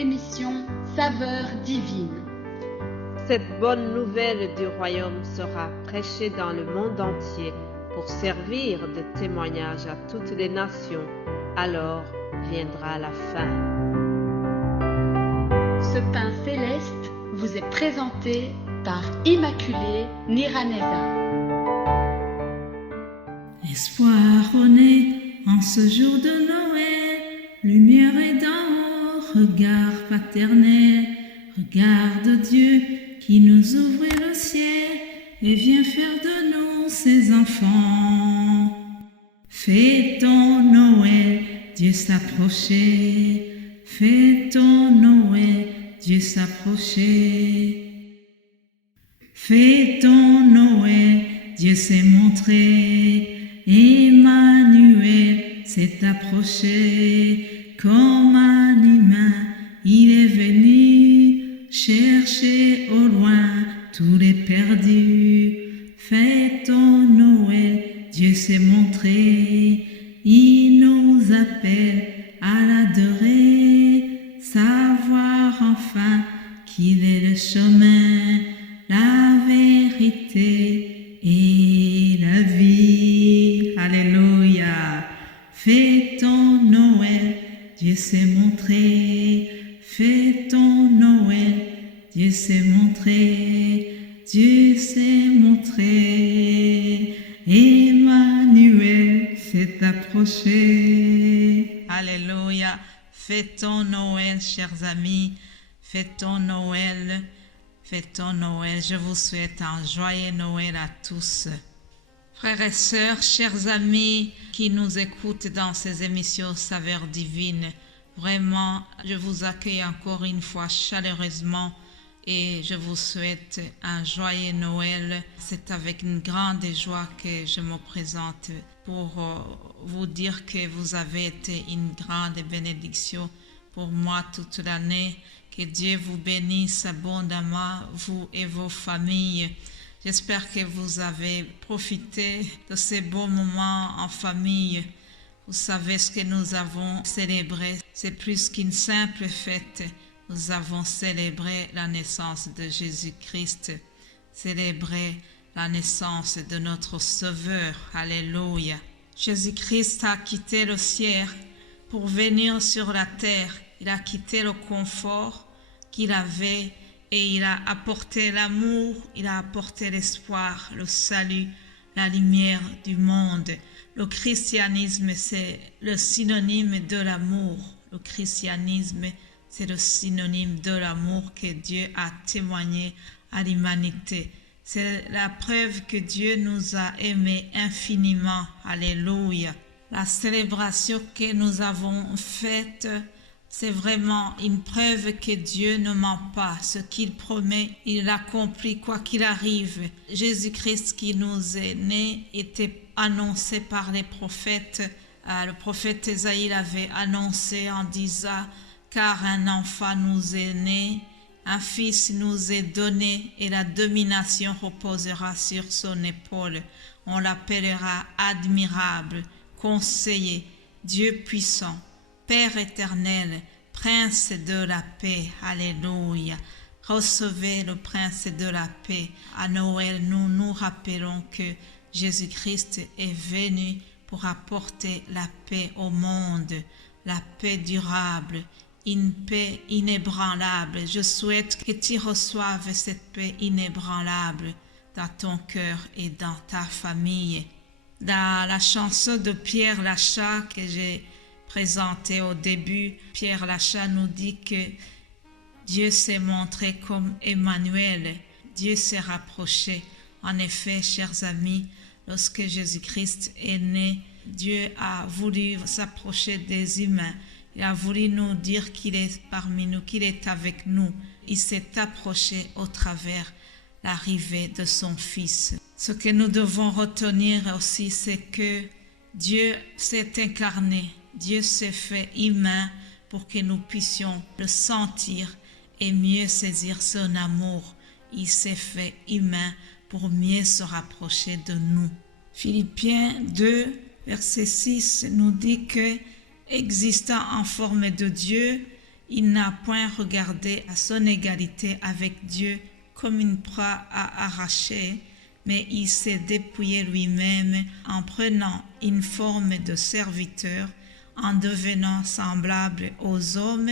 l'émission Saveurs divines. Cette bonne nouvelle du royaume sera prêchée dans le monde entier pour servir de témoignage à toutes les nations. Alors viendra la fin. Ce pain céleste vous est présenté par Immaculée Niraneza. Espoir renaît en ce jour de Noël, lumière et d'en haut, regard paternel, regarde Dieu qui nous ouvre le ciel et vient faire de nous ses enfants. Fêtons Noël, Dieu s'approchait, fêtons Noël, Dieu s'approchait. Fêtons Noël, Dieu s'est montré, Emmanuel s'est approché, comme un humain, il est venu chercher au loin tous les perdus. Fêtons Noël, Dieu s'est montré, il nous appelle à l'adorer, savoir enfin qu'il est le chemin, la vérité et la vie. Alléluia. Fêtons Noël, Dieu s'est montré. Fêtons Noël, Dieu s'est montré. Dieu s'est montré. Emmanuel s'est approché. Alléluia. Fêtons Noël, chers amis. Fêtons Noël. Fêtons Noël. Je vous souhaite un joyeux Noël à tous. Frères et sœurs, chers amis qui nous écoutent dans ces émissions Saveurs divines, vraiment, je vous accueille encore une fois chaleureusement et je vous souhaite un joyeux Noël. C'est avec une grande joie que je me présente pour vous dire que vous avez été une grande bénédiction pour moi toute l'année. Que Dieu vous bénisse abondamment, vous et vos familles. J'espère que vous avez profité de ces beaux moments en famille. Vous savez ce que nous avons célébré. C'est plus qu'une simple fête. Nous avons célébré la naissance de Jésus-Christ. Célébré la naissance de notre Sauveur. Alléluia. Jésus-Christ a quitté le ciel pour venir sur la terre. Il a quitté le confort qu'il avait et il a apporté l'amour, il a apporté l'espoir, le salut, la lumière du monde. Le christianisme, c'est le synonyme de l'amour. Le christianisme, c'est le synonyme de l'amour que Dieu a témoigné à l'humanité. C'est la preuve que Dieu nous a aimés infiniment. Alléluia. La célébration que nous avons faite, c'est vraiment une preuve que Dieu ne ment pas. Ce qu'il promet, il l'accomplit quoi qu'il arrive. Jésus-Christ qui nous est né était annoncé par les prophètes. Le prophète Ésaïe l'avait annoncé en disant « Car un enfant nous est né, un fils nous est donné et la domination reposera sur son épaule. On l'appellera admirable, conseiller, Dieu puissant. Père éternel, Prince de la paix, Alléluia. Recevez le Prince de la paix. À Noël, nous nous rappelons que Jésus-Christ est venu pour apporter la paix au monde, la paix durable, une paix inébranlable. Je souhaite que tu reçoives cette paix inébranlable dans ton cœur et dans ta famille. Dans la chanson de Pierre Lachat que j'ai présenté au début, Pierre Lachat nous dit que Dieu s'est montré comme Emmanuel, Dieu s'est rapproché. En effet, chers amis, lorsque Jésus-Christ est né, Dieu a voulu s'approcher des humains. Il a voulu nous dire qu'il est parmi nous, qu'il est avec nous. Il s'est approché au travers l'arrivée de son Fils. Ce que nous devons retenir aussi, c'est que Dieu s'est incarné. Dieu s'est fait humain pour que nous puissions le sentir et mieux saisir son amour. Il s'est fait humain pour mieux se rapprocher de nous. Philippiens 2, verset 6 nous dit que, existant en forme de Dieu, Il n'a point regardé à son égalité avec Dieu comme une proie à arracher, mais il s'est dépouillé lui-même en prenant une forme de serviteur, en devenant semblable aux hommes,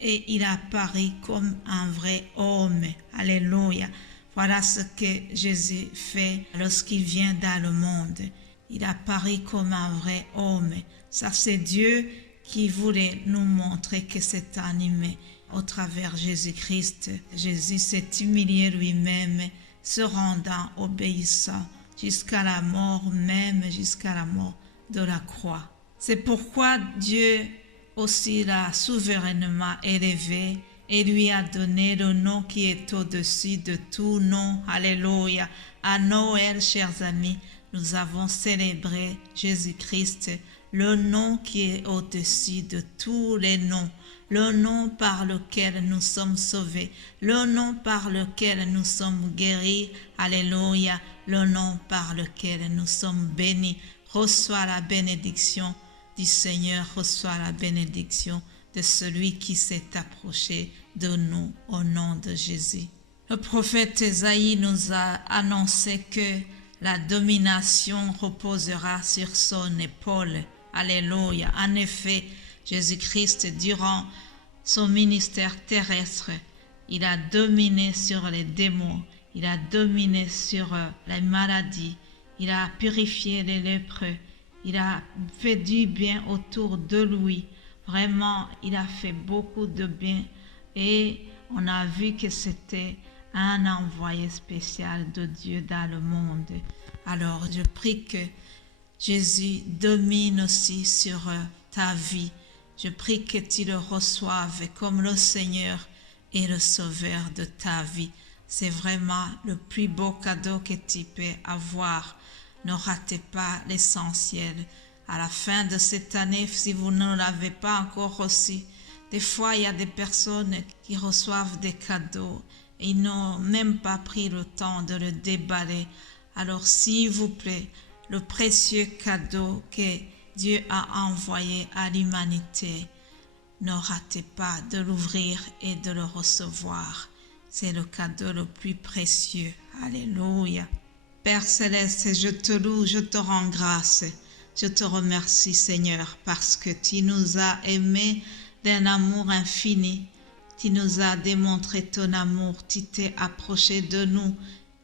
et il a paru comme un vrai homme. Alléluia. Voilà ce que Jésus fait lorsqu'il vient dans le monde. Il a paru comme un vrai homme. Ça, c'est Dieu qui voulait nous montrer que c'est un humain au travers Jésus-Christ. Jésus s'est humilié lui-même, se rendant obéissant jusqu'à la mort, même jusqu'à la mort de la croix. C'est pourquoi Dieu aussi l'a souverainement élevé et lui a donné le nom qui est au-dessus de tout nom. Alléluia. À Noël, chers amis, nous avons célébré Jésus-Christ, le nom qui est au-dessus de tous les noms, le nom par lequel nous sommes sauvés, le nom par lequel nous sommes guéris. Alléluia. Le nom par lequel nous sommes bénis. Reçois la bénédiction du Seigneur, reçois la bénédiction de celui qui s'est approché de nous au nom de Jésus. Le prophète Ésaïe nous a annoncé que la domination reposera sur son épaule. Alléluia. En effet, Jésus-Christ, durant son ministère terrestre, il a dominé sur les démons, il a dominé sur les maladies, il a purifié les lépreux, il a fait du bien autour de lui. Vraiment, il a fait beaucoup de bien et on a vu que c'était un envoyé spécial de Dieu dans le monde. Alors, je prie que Jésus domine aussi sur ta vie. Je prie que tu le reçoives comme le Seigneur et le Sauveur de ta vie. C'est vraiment le plus beau cadeau que tu peux avoir. Ne ratez pas l'essentiel. À la fin de cette année, si vous ne l'avez pas encore reçu, des fois il y a des personnes qui reçoivent des cadeaux et ils n'ont même pas pris le temps de le déballer. Alors s'il vous plaît, le précieux cadeau que Dieu a envoyé à l'humanité, ne ratez pas de l'ouvrir et de le recevoir. C'est le cadeau le plus précieux. Alléluia. Père Céleste, je te loue, je te rends grâce. Je te remercie, Seigneur, parce que tu nous as aimés d'un amour infini. Tu nous as démontré ton amour, tu t'es approché de nous.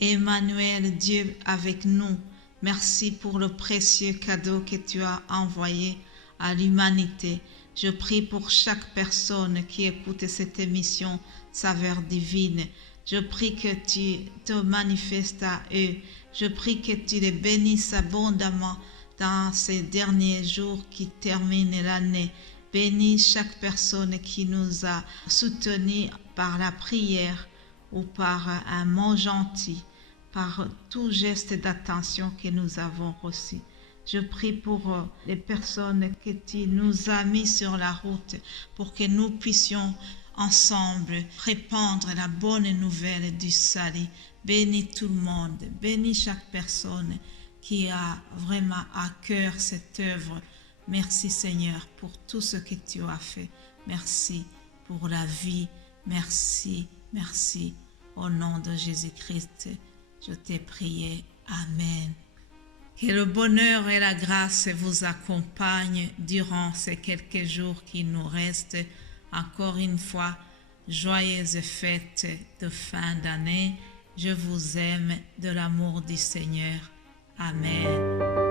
Emmanuel, Dieu avec nous. Merci pour le précieux cadeau que tu as envoyé à l'humanité. Je prie pour chaque personne qui écoute cette émission, Saveur divine. Je prie que tu te manifestes à eux. Je prie que tu les bénisses abondamment dans ces derniers jours qui terminent l'année. Bénis chaque personne qui nous a soutenus par la prière ou par un mot gentil, par tout geste d'attention que nous avons reçu. Je prie pour les personnes que tu nous as mis sur la route pour que nous puissions ensemble répandre la bonne nouvelle du salut. Bénis tout le monde, bénis chaque personne qui a vraiment à cœur cette œuvre. Merci Seigneur pour tout ce que tu as fait. Merci pour la vie. Merci, merci. Au nom de Jésus-Christ, je t'ai prié. Amen. Que le bonheur et la grâce vous accompagnent durant ces quelques jours qui nous restent. Encore une fois, joyeuses fêtes de fin d'année. Je vous aime de l'amour du Seigneur. Amen.